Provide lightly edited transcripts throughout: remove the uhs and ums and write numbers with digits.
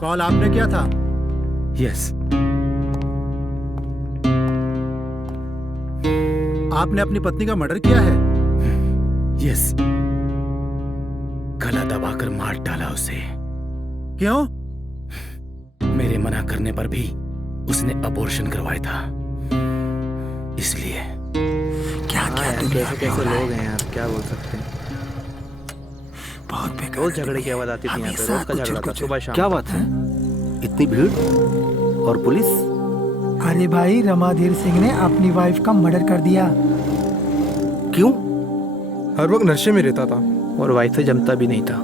Call आपने किया था? यस। आपने अपनी पत्नी का मर्डर किया है? यस। गला दबाकर मार डाला उसे। क्यों? मेरे मना करने पर भी उसने अबॉर्शन करवाया था, इसलिए। क्या क्या कैसे कैसे लोग हैं यार, क्या बोल सकते हैं। बहुत बेकार। रोज झगड़े की आवाज आती थी यहाँ पे, रोज का झगड़ा था सुबह शाम। क्या बात है? इतनी भीड़ और पुलिस? अरे भाई, रमाधीर सिंह ने अपनी वाइफ का मर्डर कर दिया। क्यों? हर वक्त नशे में रहता था और वाइफ से जमता भी नहीं था।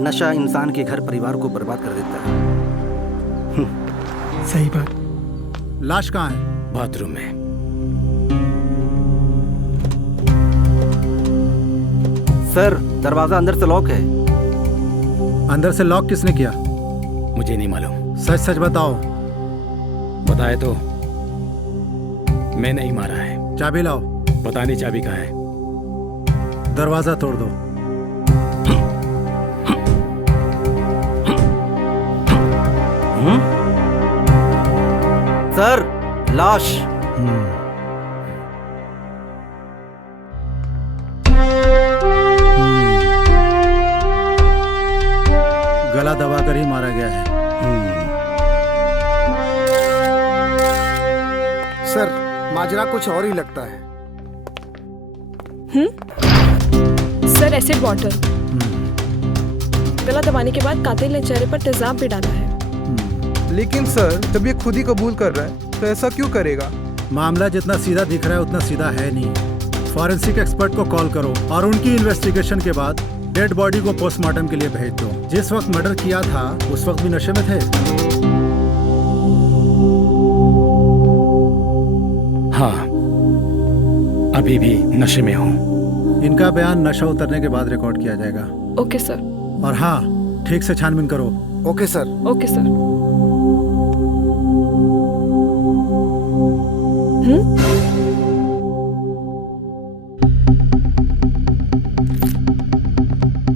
नशा इंसान के घर परिवार को बर्बाद कर देता है। सही बात। लाश कहाँ है? बाथरूम में। सर, दरवाजा अंदर से लॉक है। अंदर से लॉक किसने किया? मुझे नहीं मालूम। सच सच बताओ। बताए तो मैंने ही मारा है। चाबी लाओ। पता नहीं चाबी कहाँ है। दरवाजा तोड़ दो। सर, लाश। गला दबाकर ही मारा गया है। सर, माजरा कुछ और ही लगता है। Sir, acid water. गला दबाने के बाद कातिल ने चेहरे पर तेजाब भी डाला है। लेकिन सर, जब ये खुद ही कबूल कर रहा है तो ऐसा क्यों करेगा? मामला जितना सीधा दिख रहा है उतना सीधा है नहीं। फॉरेंसिक एक्सपर्ट को कॉल करो और उनकी इन्वेस्टिगेशन के बाद डेड बॉडी को पोस्टमार्टम के लिए भेज दो। जिस वक्त मर्डर किया था उस वक्त भी नशे में थे? हाँ, अभी भी नशे में हूँ। इनका बयान नशा उतरने के बाद रिकॉर्ड किया जाएगा। Okay sir. और हाँ, ठीक से छानबीन करो। Okay sir. Okay sir.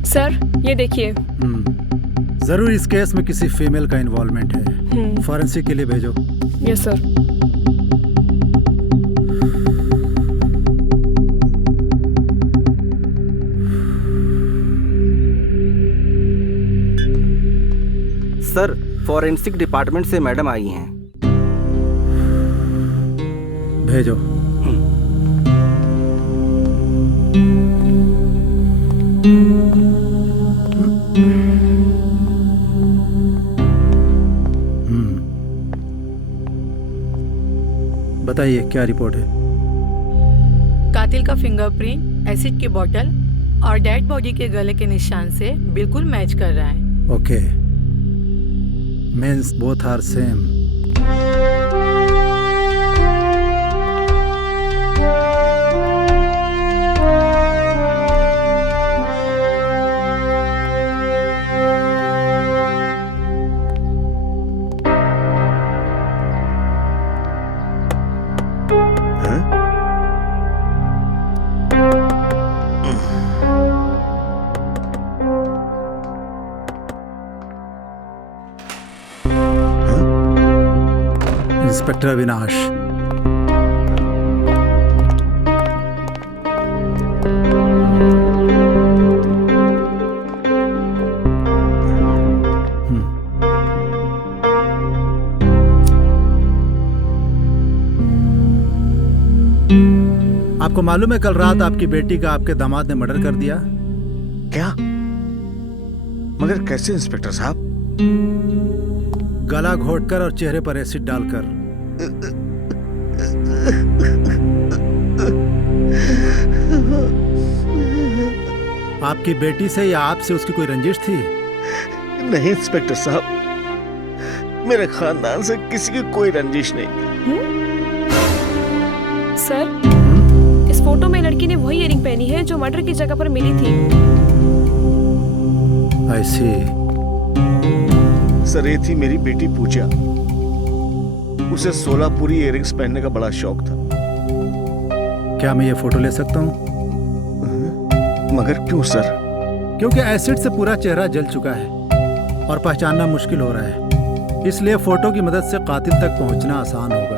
Sir, ये देखिए। जरूर इस केस में किसी फीमेल का इन्वॉल्वमेंट है। फॉरेंसिक के लिए भेजो। Yes sir. Sir, forensic department से मैडम आई हैं। भेजो। बताइए क्या रिपोर्ट है? कातिल का फिंगरप्रिंट एसिड की बोतल और डेड बॉडी के गले के निशान से बिल्कुल मैच कर रहा है। Okay, means both are same. Inspector Avinash, आपको मालूम है कल रात आपकी बेटी का आपके दामाद ने मर्डर कर दिया? क्या? मगर कैसे इंस्पेक्टर साहब? गला घोटकर और चेहरे पर एसिड डालकर। आपकी बेटी से या आपसे उसकी कोई रंजिश थी? नहीं इंस्पेक्टर साहब, मेरे खानदान से किसी की कोई रंजिश नहीं। सर, इस फोटो में लड़की ने वही इयरिंग पहनी है जो मर्डर की जगह पर मिली थी। I see। सर, ये थी मेरी बेटी पूजा। उसे 16 पूरी इयरिंग्स पहनने का बड़ा शौक था। क्या मैं ये फोटो ले सकता हूँ? मगर क्यों सर? क्योंकि एसिड से पूरा चेहरा जल चुका है और पहचानना मुश्किल हो रहा है, इसलिए फोटो की मदद से कातिल तक पहुंचना आसान होगा।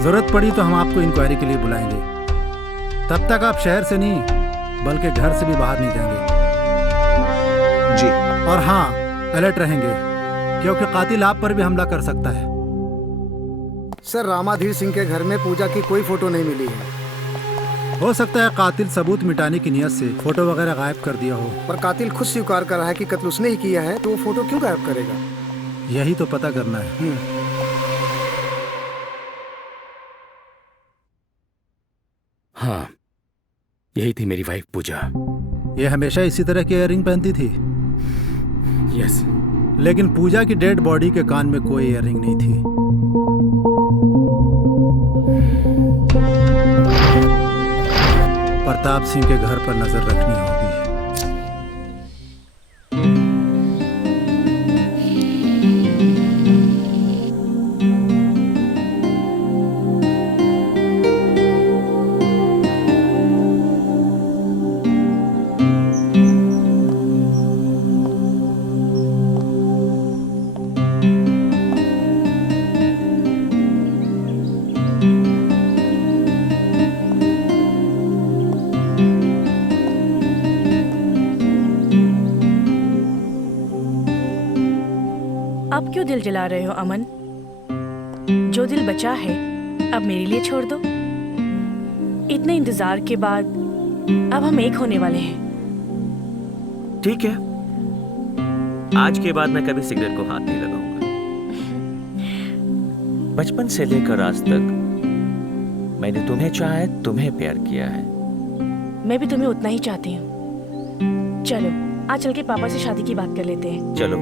जरूरत पड़ी तो हम आपको इंक्वायरी के लिए बुलाएंगे। तब तक आप शहर से नहीं बल्कि घर से भी बाहर नहीं जाएंगे। जी। और हाँ, अलर्ट रहेंगे क्योंकि कातिल आप पर भी हमला कर सकता है। सर, रामाधीर सिंह के घर में पूजा की कोई फोटो नहीं मिली है। हो सकता है कातिल सबूत मिटाने की नियत से फोटो वगैरह गायब कर दिया हो। पर कातिल खुद स्वीकार कर रहा है कि कत्ल उसने ही किया है, तो वो फोटो क्यों गायब करेगा? यही तो पता करना है। हाँ, यही थी मेरी वाइफ पूजा। ये हमेशा इसी तरह की इयररिंग पहनती थी। यस। लेकिन पूजा की डेड बॉडी के कान में कोई इयररिंग नहीं थी। प्रताप सिंह के घर पर नजर रखनी होगी। अब क्यों दिल जला रहे हो अमन? जो दिल बचा है अब मेरे लिए छोड़ दो। इतने इंतजार के बाद अब हम एक होने वाले हैं। ठीक है, आज के बाद मैं कभी सिगरेट को हाथ नहीं लगाऊंगा। बचपन से लेकर आज तक मैंने तुम्हें चाहा है, तुम्हें प्यार किया है। मैं भी तुम्हें उतना ही चाहती हूँ। चलो आज चल के पापा से शादी की बात कर लेते हैं। चलो।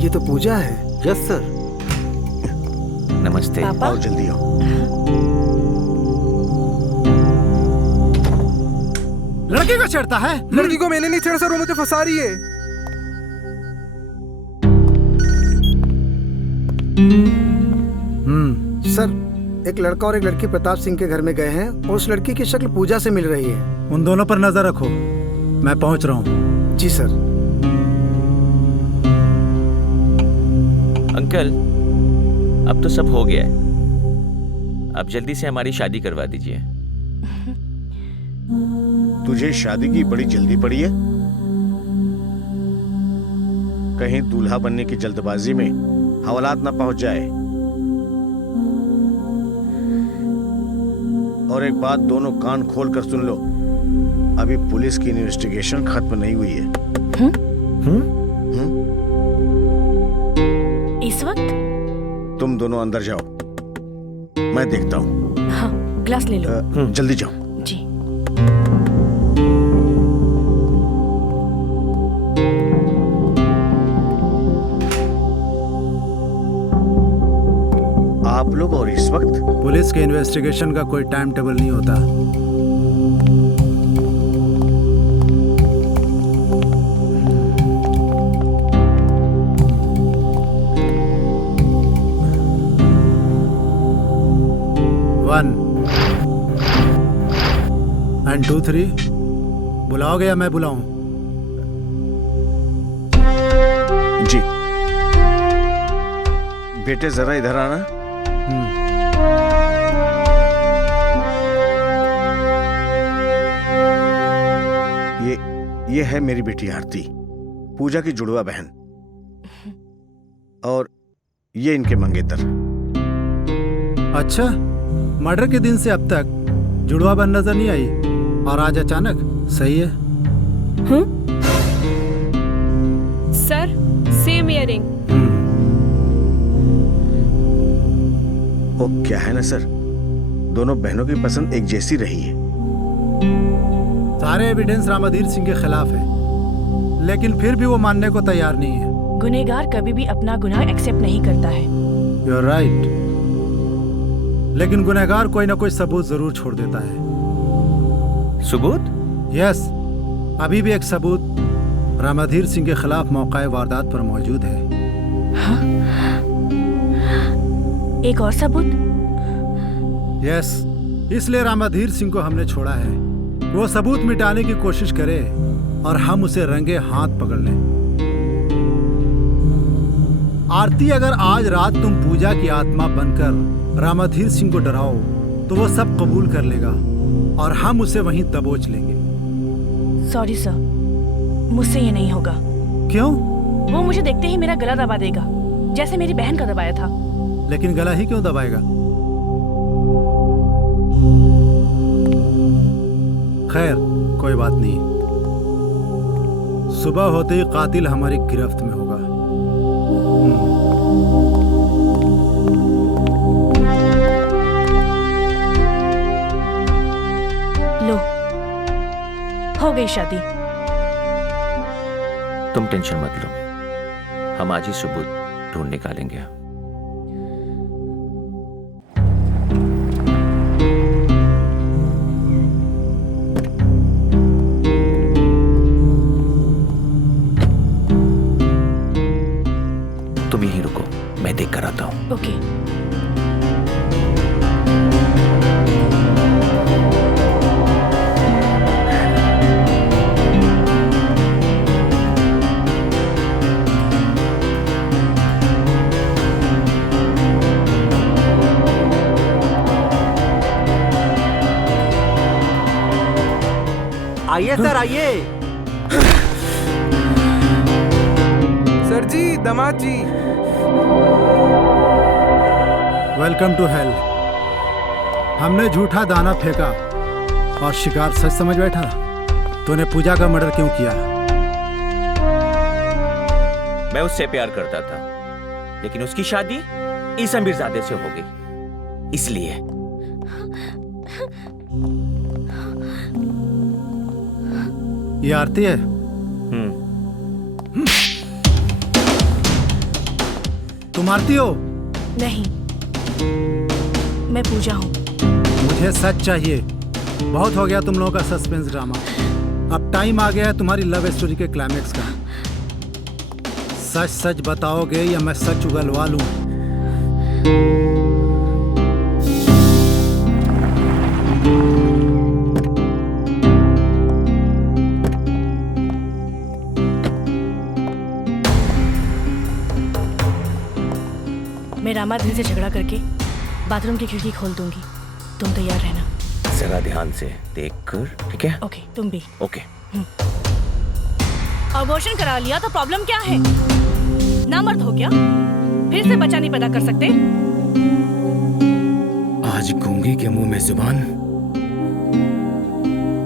ये तो पूजा है। Yes sir. नमस्ते। पापा? आओ जल्दी आओ। लड़की को छेड़ता है? लड़की को मैंने नहीं छेड़ा सर, वो मुझे फंसा रही है। सर, एक लड़का और एक लड़की प्रताप सिंह के घर में गए हैं और उस लड़की की शक्ल पूजा से मिल रही है। उन दोनों पर नजर रखो, मैं पहुंच रहा हूँ। जी सर। अंकल, अब तो सब हो गया है। अब जल्दी से हमारी शादी करवा दीजिए। तुझे शादी की बड़ी जल्दी पड़ी है? कहीं दूल्हा बनने की जल्दबाजी में हवालात ना पहुंच जाए। और एक बात दोनों कान खोल कर सुन लो, अभी पुलिस की इन्वेस्टिगेशन खत्म नहीं हुई है। इस वक्त? तुम दोनों अंदर जाओ, मैं देखता हूँ। हाँ, ग्लास ले लो। जल्दी जाओ। जी। आप लोग और इस वक्त? पुलिस के इन्वेस्टिगेशन का कोई टाइम टेबल नहीं होता। वन एंड 2 3 बुलाओगे या मैं बुलाऊं? जी। बेटे जरा इधर आना। ये है मेरी बेटी आरती, पूजा की जुड़वा बहन, और ये इनके मंगेतर। अच्छा, मर्डर के दिन से अब तक जुड़वा बहन नजर नहीं आई और आज अचानक? सही है। Sir, same earring. वो क्या है ना सर, दोनों बहनों की पसंद एक जैसी रही है। सारे एविडेंस रामाधीर सिंह के खिलाफ है, लेकिन फिर भी वो मानने को तैयार नहीं है। गुनहगार कभी भी अपना गुनाह एक्सेप्ट नहीं करता है। यू आर राइट, लेकिन गुनहगार कोई ना कोई सबूत जरूर छोड़ देता है। सबूत? यस, अभी भी एक सबूत रामाधीर सिंह के खिलाफ मौका वारदात पर मौजूद है। हाँ? एक और सबूत? यस, इसलिए रामाधीर सिंह को हमने छोड़ा है। वो सबूत मिटाने की कोशिश करे और हम उसे रंगे हाथ पकड़ लें। आरती, अगर आज रात तुम पूजा की आत्मा बनकर रामाधीर सिंह को डराओ तो वो सब कबूल कर लेगा और हम उसे वहीं दबोच लेंगे। सॉरी सर, मुझसे ये नहीं होगा। क्यों? वो मुझे देखते ही मेरा गला दबा देगा, जैसे मेरी बहन का दबाया था। लेकिन गला ही क्यों दबाएगा? खैर, कोई बात नहीं। सुबह होते ही कातिल हमारी गिरफ्त में होगा। लो, हो गई शादी। तुम टेंशन मत लो, हम आज ही सबूत ढूंढ निकालेंगे। तुम यहीं रुको, मैं देख कर आता हूं। ओके। आइए सर, आइए। सर जी, दामाद जी। Welcome to hell. हमने झूठा दाना फेंका और शिकार सच समझ बैठा। तूने पूजा का मर्डर क्यों किया? मैं उससे प्यार करता था, लेकिन उसकी शादी इस अमीरजादे से हो गई, इसलिए। ये आरती है? तुम आरती हो? नहीं, मैं पूजा हूँ। मुझे सच चाहिए। बहुत हो गया तुम लोगों का सस्पेंस ड्रामा। अब टाइम आ गया है तुम्हारी लव स्टोरी के क्लाइमेक्स का। सच सच बताओगे या मैं सच उगलवा लूं? मैं रामाधीर से झगड़ा करके बाथरूम की खिड़की खोल दूंगी। तुम तैयार रहना। जरा ध्यान से देख कर, ठीक है? ओके, तुम भी। ओके। अबॉर्शन करा लिया तो प्रॉब्लम क्या है? ना मर्द हो क्या? फिर से बच्चा नहीं पैदा कर सकते? आज गूंगी के मुंह में जुबान।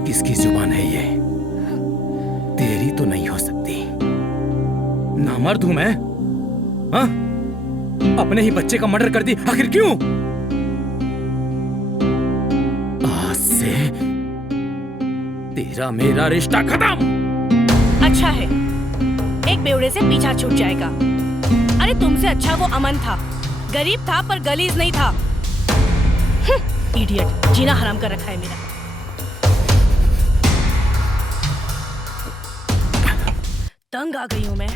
किसकी जुबान है ये? तेरी तो नहीं हो सकती। नामर्द हूं मैं? हाँ? अपने ही बच्चे का मर्डर कर दी, आखिर क्यों? आज से तेरा मेरा रिश्ता खत्म। अच्छा है, एक बेवड़े से पीछा छूट जाएगा। अरे तुमसे अच्छा वो अमन था। गरीब था पर गलीज नहीं था। इडियट, जीना हराम कर रखा है मेरा। तंग आ गई हूं मैं।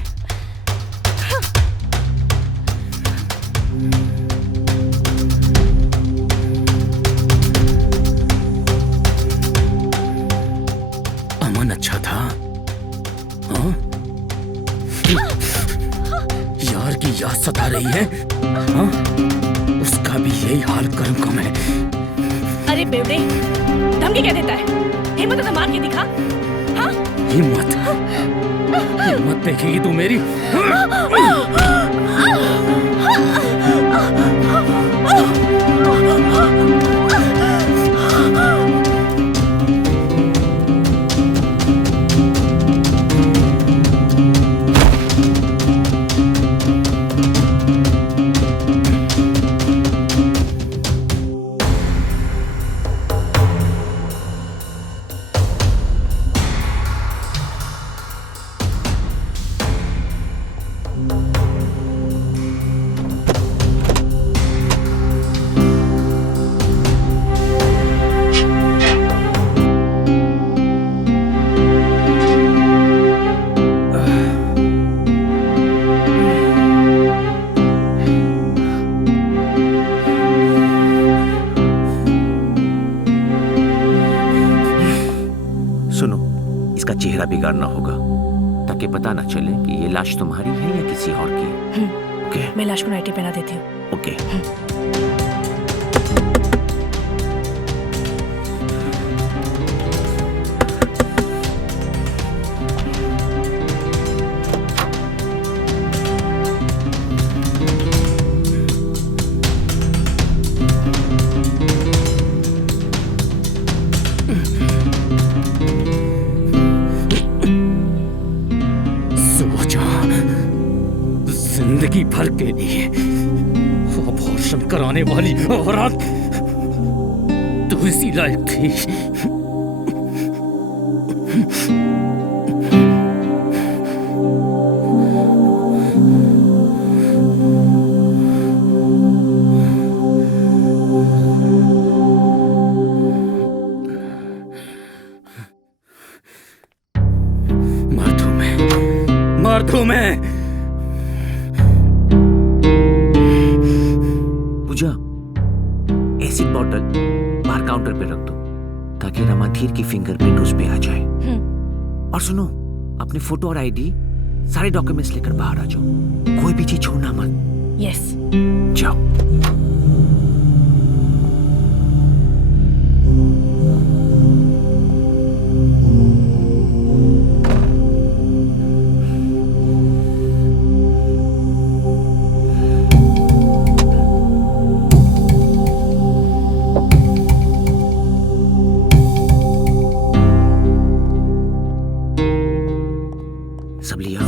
अमन अच्छा था, हाँ? यार की याद सता रही है, हाँ? उसका भी यही हाल कर्म कम है। अरे बेवड़े, धमकी क्या देता है? हिम्मत तो मार के दिखा। हाँ? हिम्मत देखेगी तू मेरी? बिगाड़ना होगा, ताकि पता ना चले कि ये लाश तुम्हारी है या किसी और की। ओके? मैं लाश को नाइटी पहना देती हूँ। ओके। जिंदगी भर के लिए अबॉर्शन कराने वाली औरत, तू इसी लायक थी। मार दूं मैं। पूजा, एसिड बॉटल बाहर काउंटर पे रख दो ताकि रमाधीर की फिंगरप्रिंट उस पे आ जाए। और सुनो, अपने फोटो और आईडी सारे डॉक्यूमेंट्स लेकर बाहर आ जाओ, कोई भी चीज छोड़ना मत। यस। जाओ।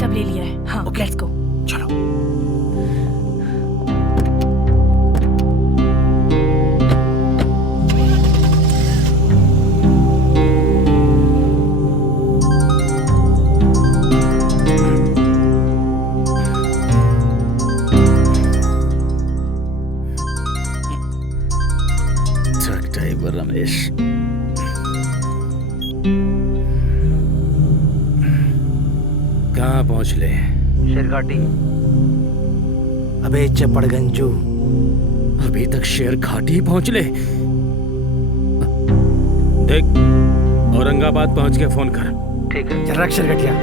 सब ले लिया है। हाँ, लेट्स गो। चलो। ट्रक ड्राइवर रमेश, कहाँ पहुँच ले? शेरघाटी। अबे चपड़गंजू, अभी तक शेर घाटी ही पहुँच ले। देख, औरंगाबाद पहुँच के फोन कर। ठीक है। जर्रा शेरगटिया।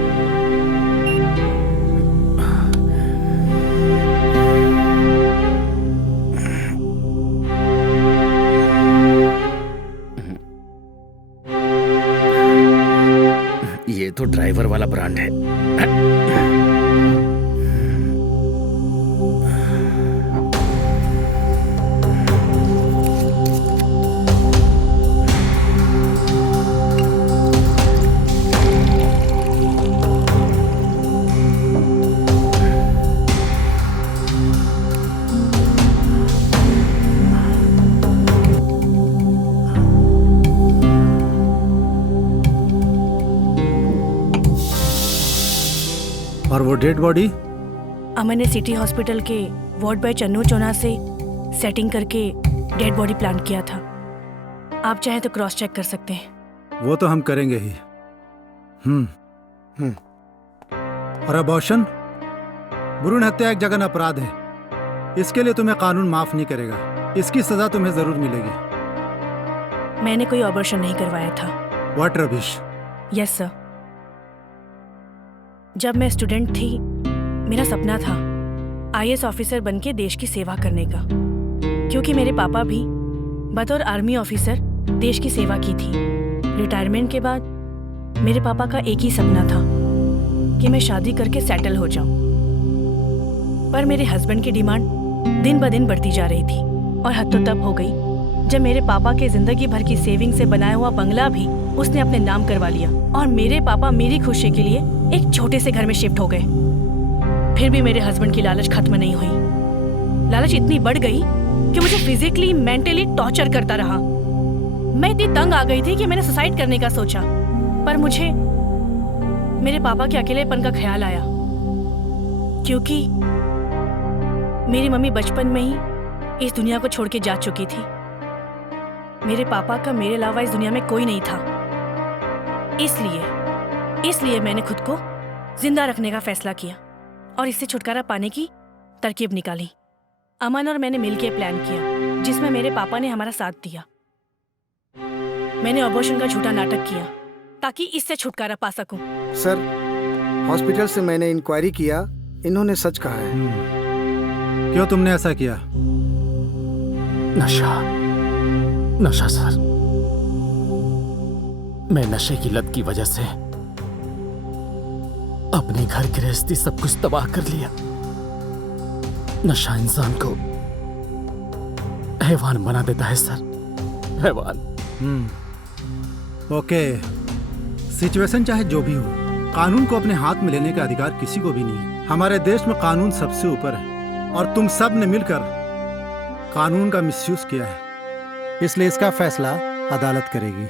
ये तो ड्राइवर वाला ब्रांड है। और वो डेड बॉडी? अमन ने सिटी हॉस्पिटल के वार्ड बॉय चन्नू चौना से सेटिंग करके डेड बॉडी प्लान किया था। आप चाहे तो क्रॉस चेक कर सकते हैं। वो तो हम करेंगे ही। और अबॉर्शन, भ्रूण हत्या एक जघन्य अपराध है। इसके लिए तुम्हें कानून माफ नहीं करेगा। इसकी सजा तुम्हें जरूर मिलेगी। मैंने कोई ऑपरेशन नहीं करवाया था। What rubbish. Yes sir. जब मैं स्टूडेंट थी, मेरा सपना था आईएएस ऑफिसर बनके देश की सेवा करने का, क्योंकि मेरे पापा भी बतौर आर्मी ऑफिसर देश की सेवा की थी। रिटायरमेंट के बाद मेरे पापा का एक ही सपना था कि मैं शादी करके सेटल हो जाऊं। पर मेरे हस्बैंड की डिमांड दिन ब दिन बढ़ती जा रही थी और हद तो तब हो गई जब मेरे पापा के जिंदगी भर की सेविंग से बनाया हुआ बंगला भी उसने अपने नाम करवा लिया और मेरे पापा मेरी खुशी के लिए एक छोटे से घर में शिफ्ट हो गए। फिर भी मेरे हस्बैंड की लालच खत्म नहीं हुई। लालच इतनी बढ़ गई कि मुझे फिजिकली मेंटली टॉर्चर करता रहा। मैं इतनी तंग आ गई थी कि मैंने सुसाइड करने का सोचा, पर मुझे मेरे पापा के अकेलेपन का ख्याल आया, क्योंकि मेरी मम्मी बचपन में ही इस दुनिया को छोड़ के जा चुकी थी। मेरे पापा का मेरे अलावा इस दुनिया में कोई नहीं था। इसलिए मैंने खुद को जिंदा रखने का फैसला किया और इससे छुटकारा पाने की तरकीब निकाली। अमन और मैंने मिलकर प्लान किया, जिसमें मेरे पापा ने हमारा साथ दिया। मैंने अबॉर्शन का झूठा नाटक किया ताकि इससे छुटकारा पा सकूं। सर, हॉस्पिटल से मैंने इंक्वायरी किया, इन्होंने सच कहा है। क्यों तुमने ऐसा किया? नशा सर। मैं नशे की लत की वजह से अपने घर गृहस्थी सब कुछ तबाह कर लिया। नशा इंसान को हैवान बना देता है सर, हैवान। ओके, सिचुएशन चाहे जो भी हो, कानून को अपने हाथ में लेने का अधिकार किसी को भी नहीं है। हमारे देश में कानून सबसे ऊपर है और तुम सब ने मिलकर कानून का मिसयूज किया है, इसलिए इसका फैसला अदालत करेगी।